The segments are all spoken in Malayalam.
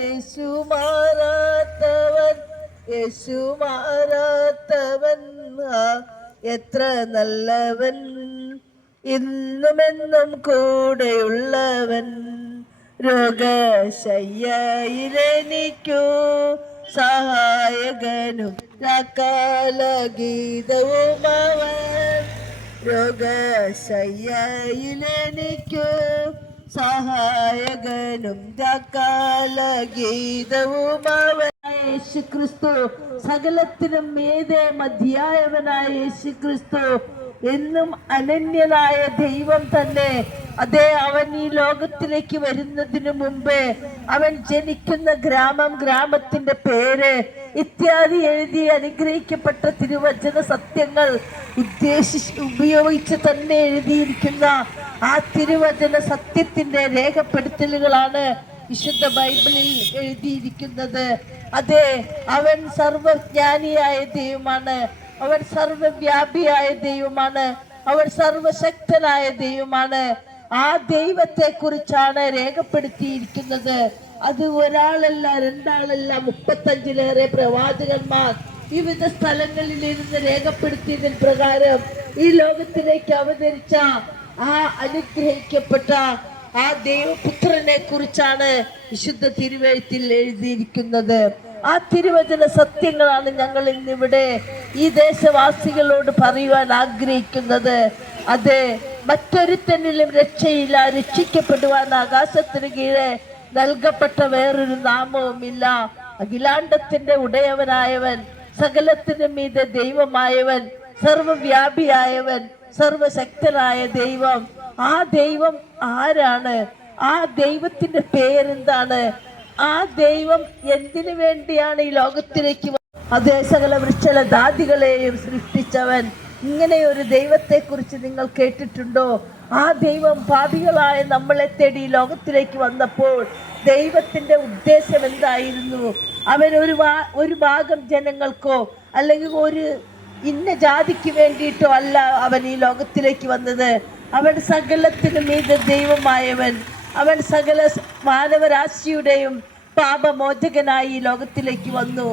യേശു മാറാത്തവൻ, യേശു മാറാത്തവൻ, എത്ര നല്ലവൻ, ഇന്നുമെന്നും കൂടെയുള്ളവൻ. രോഗശയ്യയിലെനിക്കു സഹായകനും കാലഗീതവും അവൻ. രോഗശയ്യയിലെനിക്കു സഹായകനും കാലഗീതവും അവൻ. യേശു ക്രിസ്തു സകലത്തിനും മീതെ മധ്യായവനായ യേശു ക്രിസ്തു എന്നും അനന്യനായ ദൈവം തന്നെ. അതേ, അവൻ ഈ ലോകത്തിലേക്ക് വരുന്നതിനു മുമ്പേ അവൻ ജനിക്കുന്ന ഗ്രാമം, ഗ്രാമത്തിന്റെ പേര് ഇത്യാദി എഴുതി അനുഗ്രഹിക്കപ്പെട്ട തിരുവചന സത്യങ്ങൾ ഉപയോഗിച്ച് തന്നെ എഴുതിയിരിക്കുന്ന ആ തിരുവചന സത്യത്തിന്റെ രേഖപ്പെടുത്തലുകളാണ് വിശുദ്ധ ബൈബിളിൽ എഴുതിയിരിക്കുന്നത്. അതെ, അവൻ സർവജ്ഞാനിയായ ദൈവമാണ്, അവൻ സർവവ്യാപിയായ ദൈവമാണ്, അവൻ സർവശക്തനായ ദൈവമാണ്. ആ ദൈവത്തെ കുറിച്ചാണ് രേഖപ്പെടുത്തിയിരിക്കുന്നത്. അത് ഒരാളല്ല, രണ്ടാളല്ല, 35-ലേറെ പ്രവാചകന്മാർ വിവിധ സ്ഥലങ്ങളിൽ ഇരുന്ന് രേഖപ്പെടുത്തിയതിന് പ്രകാരം ഈ ലോകത്തിലേക്ക് അവതരിച്ച ആ അനുഗ്രഹിക്കപ്പെട്ട ആ ദൈവപുത്രനെ കുറിച്ചാണ് വിശുദ്ധ തിരുവെഴുത്തിൽ എഴുതിയിരിക്കുന്നത്. ആ തിരുവചന സത്യങ്ങളാണ് ഞങ്ങൾ ഇന്നിവിടെ ഈ ദേശവാസികളോട് പറയുവാൻ ആഗ്രഹിക്കുന്നത്. അതെ, മറ്റൊരുത്തനിലും രക്ഷയില്ല, രക്ഷിക്കപ്പെടുവാൻ ആകാശത്തിന് കീഴെ നൽകപ്പെട്ട വേറൊരു നാമവുമില്ല. അഖിലാണ്ടത്തിന്റെ ഉടയവനായവൻ, സകലത്തിനും മീതെ ദൈവമായവൻ, സർവവ്യാപിയായവൻ, സർവശക്തനായ ദൈവം. ആ ദൈവം ആരാണ്? ആ ദൈവത്തിന്റെ പേരെന്താണ്? ആ ദൈവം എന്തിനു വേണ്ടിയാണ് ഈ ലോകത്തിലേക്ക്? അതേ, സകല വൃക്ഷലതാദികളെയും സൃഷ്ടിച്ചവൻ. ഇങ്ങനെ ഒരു ദൈവത്തെ കുറിച്ച് നിങ്ങൾ കേട്ടിട്ടുണ്ടോ? ആ ദൈവം പാപികളായ നമ്മളെ തേടി ലോകത്തിലേക്ക് വന്നപ്പോൾ ദൈവത്തിന്റെ ഉദ്ദേശം എന്തായിരുന്നു? അവൻ ഒരു ഭാഗം ജനങ്ങൾക്കോ അല്ലെങ്കിൽ ഒരു ഇന്ന ജാതിക്ക് വേണ്ടിയിട്ടോ അല്ല അവൻ ഈ ലോകത്തിലേക്ക് വന്നത്. അവൻ സകലത്തിനും മീതെ ദൈവമായവൻ. അവൻ സകല മാനവരാശിയുടെയും പാപമോചകനായി ഈ ലോകത്തിലേക്ക് വന്നു.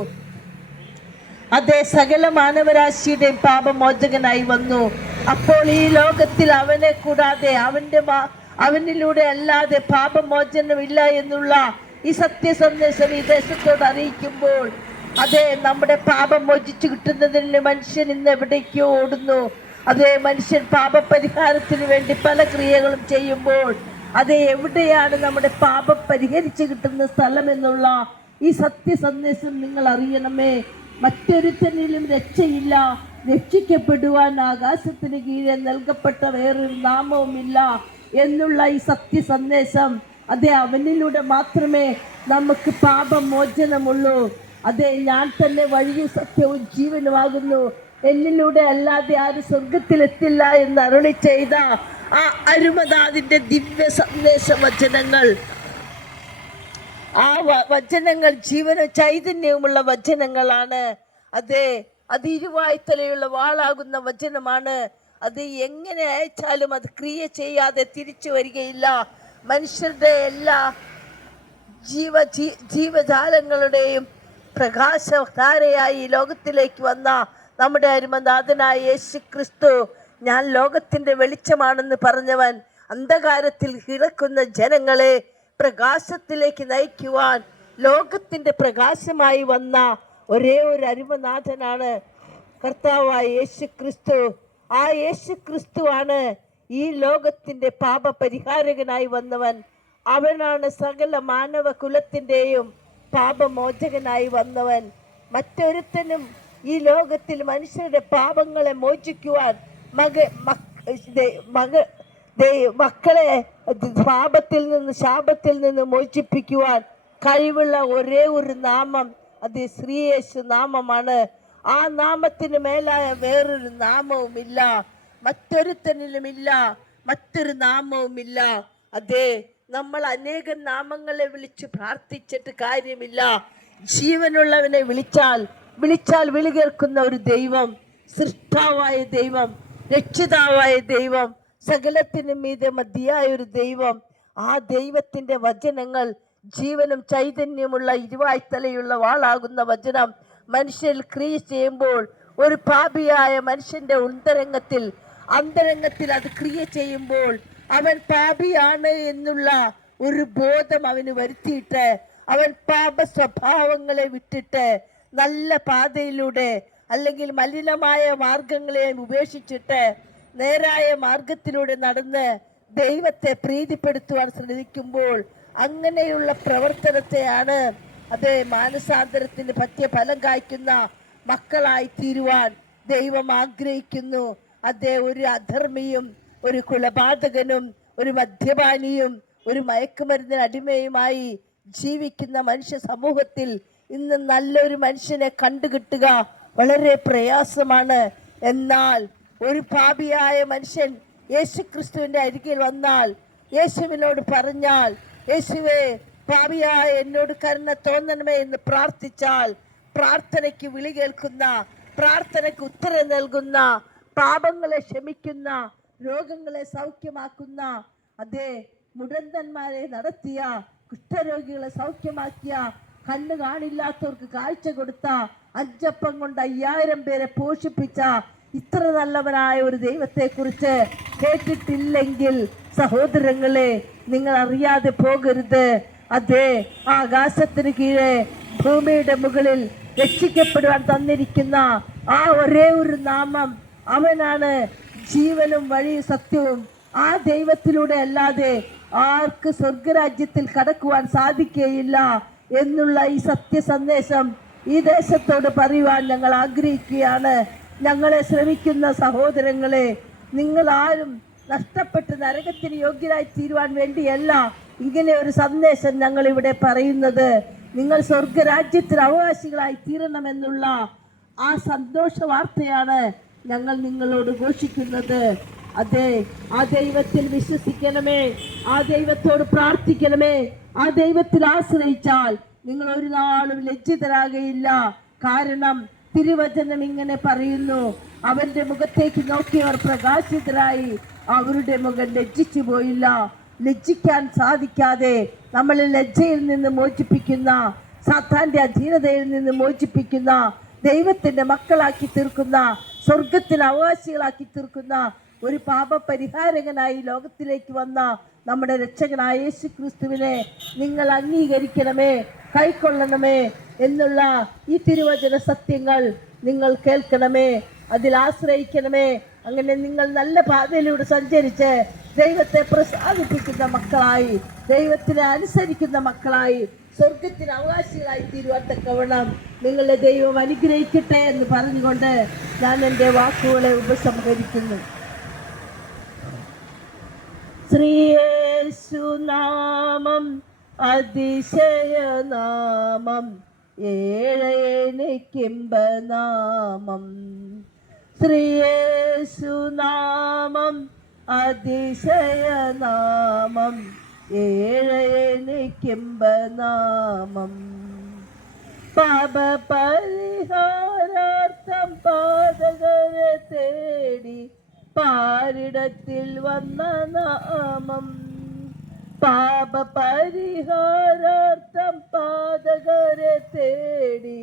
അതേ, സകല മാനവരാശിയുടെയും പാപമോചകനായി വന്നു. അപ്പോൾ ഈ ലോകത്തിൽ അവനെ കൂടാതെ, അവനിലൂടെ അല്ലാതെ പാപമോചനമില്ല എന്നുള്ള ഈ സത്യസന്ദേശം ഈ ദേശത്തോട് അറിയിക്കുമ്പോൾ, അതെ, നമ്മുടെ പാപം മോചിച്ചു കിട്ടുന്നതിന് മനുഷ്യൻ ഇന്ന് എവിടേക്കോ ഓടുന്നു. അതേ, മനുഷ്യൻ പാപപരിഹാരത്തിന് വേണ്ടി പല ക്രിയകളും ചെയ്യുമ്പോൾ, അതെ, എവിടെയാണ് നമ്മുടെ പാപം പരിഹരിച്ചു കിട്ടുന്ന സ്ഥലം എന്നുള്ള ഈ സത്യസന്ദേശം നിങ്ങൾ അറിയണമേ. മറ്റൊരുത്തനിലും രക്ഷയില്ല, രക്ഷിക്കപ്പെടുവാൻ ആകാശത്തിന് കീഴെ നൽകപ്പെട്ട വേറൊരു നാമവുമില്ല എന്നുള്ള ഈ സത്യസന്ദേശം, അതെ, അവനിലൂടെ മാത്രമേ നമുക്ക് പാപമോചനമുള്ളൂ. അതെ, ഞാൻ തന്നെ വഴിയും സത്യവും ജീവനുമാകുന്നു, എന്നിലൂടെ അല്ലാതെ ആരും സ്വർഗത്തിലെത്തില്ല എന്ന് അരുളി ചെയ്ത ആ അരുമനാഥിന്റെ ദിവ്യ സന്ദേശ വചനങ്ങൾ, ആ വചനങ്ങൾ ജീവനും ചൈതന്യവുമുള്ള വചനങ്ങളാണ്. അതെ, അത് ഇരുവായ്ത്തലയുള്ള വാളാകുന്ന വചനമാണ്. അത് എങ്ങനെ അയച്ചാലും അത് ക്രിയ ചെയ്യാതെ തിരിച്ചു വരികയില്ല. മനുഷ്യരുടെ എല്ലാ ജീവജാലങ്ങളുടെയും പ്രകാശധാരയായി ലോകത്തിലേക്ക് വന്ന നമ്മുടെ അരുമനാഥനായ യേശു ക്രിസ്തു, ഞാൻ ലോകത്തിന്റെ വെളിച്ചമാണെന്ന് പറഞ്ഞവൻ, അന്ധകാരത്തിൽ കിടക്കുന്ന ജനങ്ങളെ പ്രകാശത്തിലേക്ക് നയിക്കുവാൻ ലോകത്തിന്റെ പ്രകാശമായി വന്ന ഒരേ ഒരു അരുമനാഥനാണ് കർത്താവായ യേശു ക്രിസ്തു. ആ യേശു ക്രിസ്തുവാണ് ഈ ലോകത്തിന്റെ പാപപരിഹാരകനായി വന്നവൻ. അവനാണ് സകല മാനവ കുലത്തിൻ്റെയും പാപമോചകനായി വന്നവൻ. മറ്റൊരുത്തനും ഈ ലോകത്തിൽ മനുഷ്യരുടെ പാപങ്ങളെ മോചിക്കുവാൻ, മക്കളെ പാപത്തിൽ നിന്ന്, ശാപത്തിൽ നിന്ന് മോചിപ്പിക്കുവാൻ കഴിവുള്ള ഒരേ ഒരു നാമം അത് ശ്രീയേശു നാമമാണ്. ആ നാമത്തിന് മേലായ വേറൊരു നാമവുമില്ല, മറ്റൊരുത്തനിലുമില്ല, മറ്റൊരു നാമവുമില്ല. അതെ, നമ്മൾ അനേകം നാമങ്ങളെ വിളിച്ച് പ്രാർത്ഥിച്ചിട്ട് കാര്യമില്ല. ജീവനുള്ളവനെ വിളിച്ചാൽ വിളി കേൾക്കുന്ന ഒരു ദൈവം, സൃഷ്ടാവായ ദൈവം, രക്ഷിതാവായ ദൈവം, സകലത്തിനും മീതെ മതിയായ ഒരു ദൈവം. ആ ദൈവത്തിന്റെ വചനങ്ങൾ ജീവനും ചൈതന്യമുള്ള ഇരുവായ്ത്തലയുള്ള വാളാകുന്ന വചനം മനുഷ്യരിൽ ക്രിയ ചെയ്യുമ്പോൾ ഒരു പാപിയായ മനുഷ്യന്റെ അന്തരംഗത്തിൽ അത് ക്രിയ ചെയ്യുമ്പോൾ അവൻ പാപിയാണ് എന്നുള്ള ഒരു ബോധം അവന് വരുത്തിയിട്ട് അവൻ പാപ സ്വഭാവങ്ങളെ വിട്ടിട്ട് നല്ല പാതയിലൂടെ അല്ലെങ്കിൽ മലിനമായ മാർഗങ്ങളെ ഉപേക്ഷിച്ചിട്ട് നേരായ മാർഗത്തിലൂടെ നടന്ന് ദൈവത്തെ പ്രീതിപ്പെടുത്തുവാൻ ശ്രമിക്കുമ്പോൾ അങ്ങനെയുള്ള പ്രവർത്തനത്തെയാണ് അത് മാനസാന്തരത്തിന് പറ്റിയ ഫലം കായ്ക്കുന്ന മക്കളായി തീരുവാൻ ദൈവം ആഗ്രഹിക്കുന്നു. അതേ ഒരു അധർമ്മിയും ഒരു കൊലപാതകനും ഒരു മദ്യപാനിയും ഒരു മയക്കുമരുന്നിന് അടിമയുമായി ജീവിക്കുന്ന മനുഷ്യ സമൂഹത്തിൽ ഇന്ന് നല്ലൊരു മനുഷ്യനെ കണ്ടുകിട്ടുക വളരെ പ്രയാസമാണ്. എന്നാൽ ഒരു പാപിയായ മനുഷ്യൻ യേശുക്രിസ്തുവിന്റെ അരികിൽ വന്നാൽ, യേശുവിനോട് പറഞ്ഞാൽ, യേശുവേ പാപിയായ എന്നോട് കരുണ തോന്നണമേ എന്ന് പ്രാർത്ഥിച്ചാൽ, പ്രാർത്ഥനയ്ക്ക് വിളി കേൾക്കുന്ന, പ്രാർത്ഥനയ്ക്ക് ഉത്തരം നൽകുന്ന, പാപങ്ങളെ ക്ഷമിക്കുന്ന, രോഗങ്ങളെ സൗഖ്യമാക്കുന്ന, അതേ മുടന്തന്മാരെ നടത്തിയ, കുഷ്ഠരോഗികളെ സൗഖ്യമാക്കിയ, കണ്ണ് കാണില്ലാത്തവർക്ക് കാഴ്ച കൊടുത്ത, 5 അപ്പം കൊണ്ട് 5000 പേരെ പോഷിപ്പിച്ച ഇത്ര നല്ലവനായ ഒരു ദൈവത്തെക്കുറിച്ച് കേട്ടിട്ടില്ലെങ്കിൽ സഹോദരങ്ങളെ, നിങ്ങൾ അറിയാതെ പോകരുത്. അതേ ആകാശത്തിന് കീഴെ ഭൂമിയുടെ മുകളിൽ രക്ഷിക്കപ്പെടുവാൻ തന്നിരിക്കുന്ന ആ ഒരേ ഒരു നാമം, അവനാണ് ജീവനും വഴിയും സത്യവും. ആ ദൈവത്തിലൂടെ അല്ലാതെ ആർക്ക് സ്വർഗരാജ്യത്തിൽ കടക്കുവാൻ സാധിക്കുകയില്ല എന്നുള്ള ഈ സത്യ സന്ദേശം ഈ ദേശത്തോട് പറയുവാൻ ഞങ്ങൾ ആഗ്രഹിക്കുകയാണ്. ഞങ്ങളെ ശ്രമിക്കുന്ന സഹോദരങ്ങളെ, നിങ്ങൾ ആരും നഷ്ടപ്പെട്ട് നരകത്തിന് യോഗ്യരായി തീരുവാൻ വേണ്ടിയല്ല ഇങ്ങനെ ഒരു സന്ദേശം ഞങ്ങൾ ഇവിടെ പറയുന്നത്. നിങ്ങൾ സ്വർഗരാജ്യത്തിന് അവകാശികളായി തീരണമെന്നുള്ള ആ സന്തോഷ വാർത്തയാണ് ഞങ്ങൾ നിങ്ങളോട് ഘോഷിക്കുന്നത്. അതെ, ആ ദൈവത്തിൽ വിശ്വസിക്കണമേ, ആ ദൈവത്തോട് പ്രാർത്ഥിക്കണമേ. ആ ദൈവത്തിൽ ആശ്രയിച്ചാൽ നിങ്ങൾ ഒരു നാളും ലജ്ജിതരാകയില്ല. കാരണം തിരുവചനം ഇങ്ങനെ പറയുന്നു, അവന്റെ മുഖത്തേക്ക് നോക്കിയവർ പ്രകാശിതരായി, അവരുടെ മുഖം ലജ്ജിച്ചു പോയില്ല. ലജ്ജിക്കാൻ സാധിക്കാതെ നമ്മളെ ലജ്ജയിൽ നിന്ന് മോചിപ്പിക്കുന്ന, സാത്താന്റെ അധീനതയിൽ നിന്ന് മോചിപ്പിക്കുന്ന, ദൈവത്തിന്റെ മക്കളാക്കി തീർക്കുന്ന, സ്വർഗത്തിന് അവകാശികളാക്കി തീർക്കുന്ന ഒരു പാപപരിഹാരകനായി ലോകത്തിലേക്ക് വന്ന നമ്മുടെ രക്ഷകനായ യേശു ക്രിസ്തുവിനെ നിങ്ങൾ അംഗീകരിക്കണമേ, കൈക്കൊള്ളണമേ എന്നുള്ള ഈ തിരുവചന സത്യങ്ങൾ നിങ്ങൾ കേൾക്കണമേ, അതിൽ ആശ്രയിക്കണമേ. അങ്ങനെ നിങ്ങൾ നല്ല പാതയിലൂടെ സഞ്ചരിച്ച് ദൈവത്തെ പ്രസാദിപ്പിക്കുന്ന മക്കളായി, ദൈവത്തിനെ അനുസരിക്കുന്ന മക്കളായി, സ്വർഗത്തിന് അവകാശികളായി തീരുവാൻ തക്കവണ്ണം നിങ്ങളുടെ ദൈവം അനുഗ്രഹിക്കട്ടെ എന്ന് പറഞ്ഞുകൊണ്ട് ഞാൻ എൻ്റെ വാക്കുകളെ ഉപസംഹരിക്കുന്നു. ശ്രീയേശുനാമം അതിശയനാമം, ഏഴയനിക്കിമ്പനാമം. ശ്രീയേശുനാമം അതിശയനാമം, ഏഴയനിക്കിമ്പനാമം. പാപപരിഹാരാർത്ഥം പാതകരെ തേടി പാരിടത്തിൽ വന്ന നാമം. പാപപരിഹാരാർത്ഥം പാതകരെ തേടി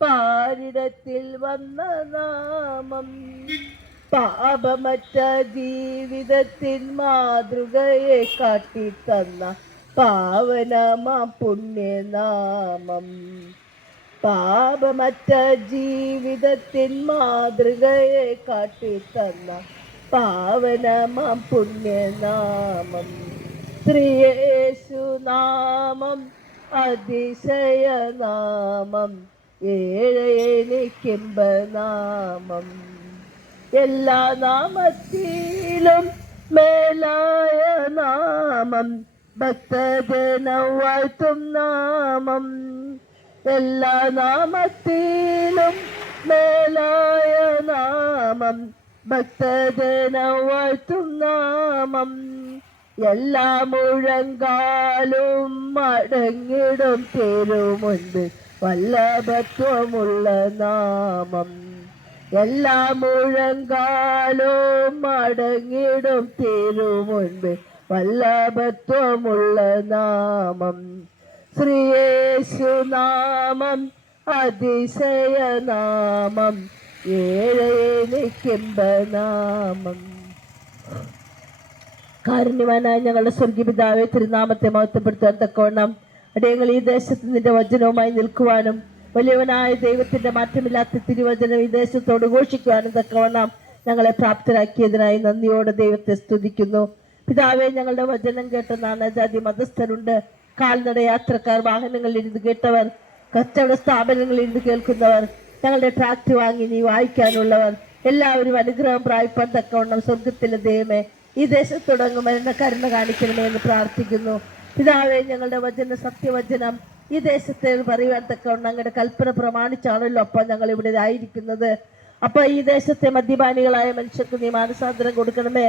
പാരിടത്തിൽ വന്ന നാമം. പാപമറ്റ ജീവിതത്തിൻ മാതൃകയെ കാട്ടിത്തന്ന പാവനമാ പുണ്യനാമം. പാപമറ്റ ജീവിതത്തിൻ മാതൃകയെ കാട്ടിത്തന്ന പാവനമാ പുണ്യനാമം. ശ്രീയേശുനാമം അതിശയനാമം, ഏഴയനിക്കിമ്പനാമം. എല്ലാ നാമത്തിലും മേലായ നാമം, ഭക്തജനം വാഴ്ത്തും നാമം. എല്ലാ നാമത്തിലും മേലായ നാമം, ഭക്തജനം വാഴ്ത്തും നാമം. എല്ലാ മുഴങ്കാലും മടങ്ങിടും തിരുമുൻപിൽ വല്ലഭത്വമുള്ള നാമം. എല്ലാ മുഴങ്കാലും മടങ്ങിടും തിരുമുൻപിൽ വല്ലഭത്വമുള്ള നാമം. ശ്രീയേശുനാമം അതിശയനാമം, ഏഴേനിക്കെമ്പനാമം. കാരുണ്യവാനായ ഞങ്ങളുടെ സ്വർഗീയ പിതാവേ, തിരുനാമത്തെ മഹത്വപ്പെടുത്താൻ തക്കവണ്ണം അടിയങ്ങൾ ഈ ദേശത്ത് നിന്റെ വചനവുമായി നിൽക്കുവാനും വലിയവനായ ദൈവത്തിന്റെ മാറ്റമില്ലാത്ത തിരുവചനം ഈ ദേശത്തോട് ഘോഷിക്കുവാനും തക്കവണ്ണം ഞങ്ങളെ പ്രാപ്തരാക്കിയതിനായി നന്ദിയോടെ ദൈവത്തെ സ്തുതിക്കുന്നു. പിതാവേ, ഞങ്ങളുടെ വചനം കേട്ട നാനാജാതി മതസ്ഥരുണ്ട്. കാൽനട യാത്രക്കാർ, വാഹനങ്ങളിൽ ഇരുന്ന് കേട്ടവർ, കച്ചവട സ്ഥാപനങ്ങളിൽ ഇരുന്ന് കേൾക്കുന്നവർ, ഞങ്ങളുടെ ട്രാക്ട് വാങ്ങി നീ വായിക്കാനുള്ളവർ, എല്ലാവരും അനുഗ്രഹം പ്രാപിപ്പാൻ തക്കവണ്ണം സ്വർഗത്തിലെ ദൈവമേ ഈ ദേശത്തുടങ്ങും എന്ന കരുണ കാണിക്കണമേ എന്ന് പ്രാർത്ഥിക്കുന്നു. പിതാവേ, ഞങ്ങളുടെ വചന സത്യവചനം ഈ ദേശത്തെ പറയുവാൻ തക്കവണ്ണം അങ്ങയുടെ കൽപ്പന പ്രമാണിച്ചാണല്ലോ അപ്പൊ ഞങ്ങൾ ഇവിടെ ആയിരിക്കുന്നത്. അപ്പൊ ഈ ദേശത്തെ മദ്യപാനികളായ മനുഷ്യർക്ക് നീ മാനസാന്തരം കൊടുക്കണമേ.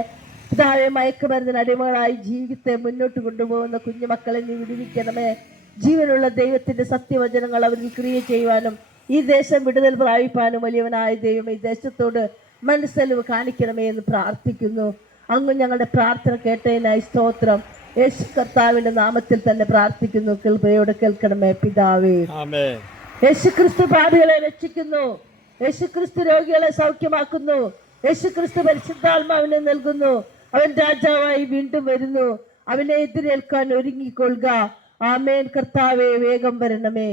പിതാവേ, മയക്കുമരുന്നിന് അടിമകളായി ജീവിതത്തെ മുന്നോട്ട് കൊണ്ടുപോകുന്ന കുഞ്ഞുമക്കളെ നീ വിടുവിക്കണമേ. ജീവനുള്ള ദൈവത്തിന്റെ സത്യവചനങ്ങൾ അവരിൽ ക്രിയ ചെയ്യുവാനും ഈ ദേശം വിടുതൽ പ്രാപിപ്പാനും വലിയവനായ ദൈവം ഈ ദേശത്തോട് മനസ്സലിവ് കാണിക്കണമേ എന്ന് പ്രാർത്ഥിക്കുന്നു. അങ്ങ് ഞങ്ങളുടെ പ്രാർത്ഥന കേട്ടതിനായി സ്തോത്രം. യേശു കർത്താവിന്റെ നാമത്തിൽ തന്നെ പ്രാർത്ഥിക്കുന്നു. കൃപയോടെ കേൾക്കണമേ പിതാവേ. യേശുക്രിസ്തു പാപികളെ രക്ഷിക്കുന്നു. യേശുക്രിസ്തു രോഗികളെ സൗഖ്യമാക്കുന്നു. യേശുക്രിസ്തു പരിശുദ്ധാത്മാവിനെ നൽകുന്നു. അവൻ രാജാവായി വീണ്ടും വരുന്നു. അവനെ എതിരേൽക്കാൻ ഒരുങ്ങിക്കൊള്ളുക. ആമേൻ. കർത്താവേ, വേഗം വരണമേ.